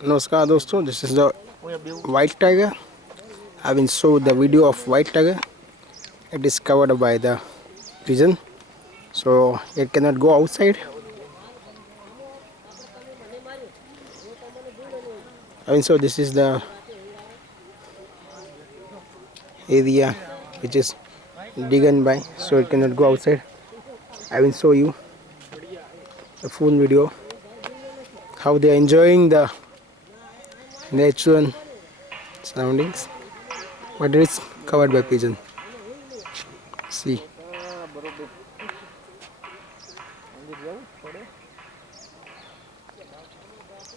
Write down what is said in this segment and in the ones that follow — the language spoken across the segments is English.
Namaskar dosto, this is the white tiger. I will show the video of white tiger. It is covered by the pigeon, so it cannot go outside. I will show this is the area which is digged by, so it cannot go outside. I will show you the full video how they are enjoying the natural surroundings, but it is covered by pigeon. See,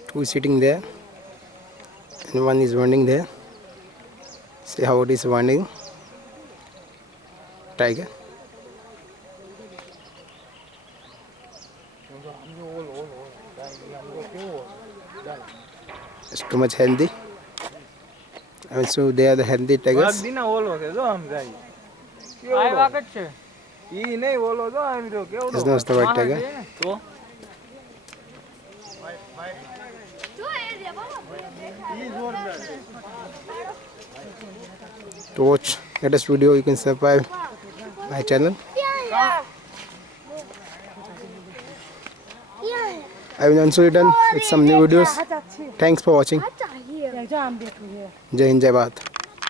two is sitting there and one is wandering there. See how it is wandering, tiger. It's too much healthy. And so they are the healthy tigers. This is the white tiger. To watch latest video, you can subscribe my channel. I will also return with some new videos. Thanks for watching. Jai Hind, Jai Bharat.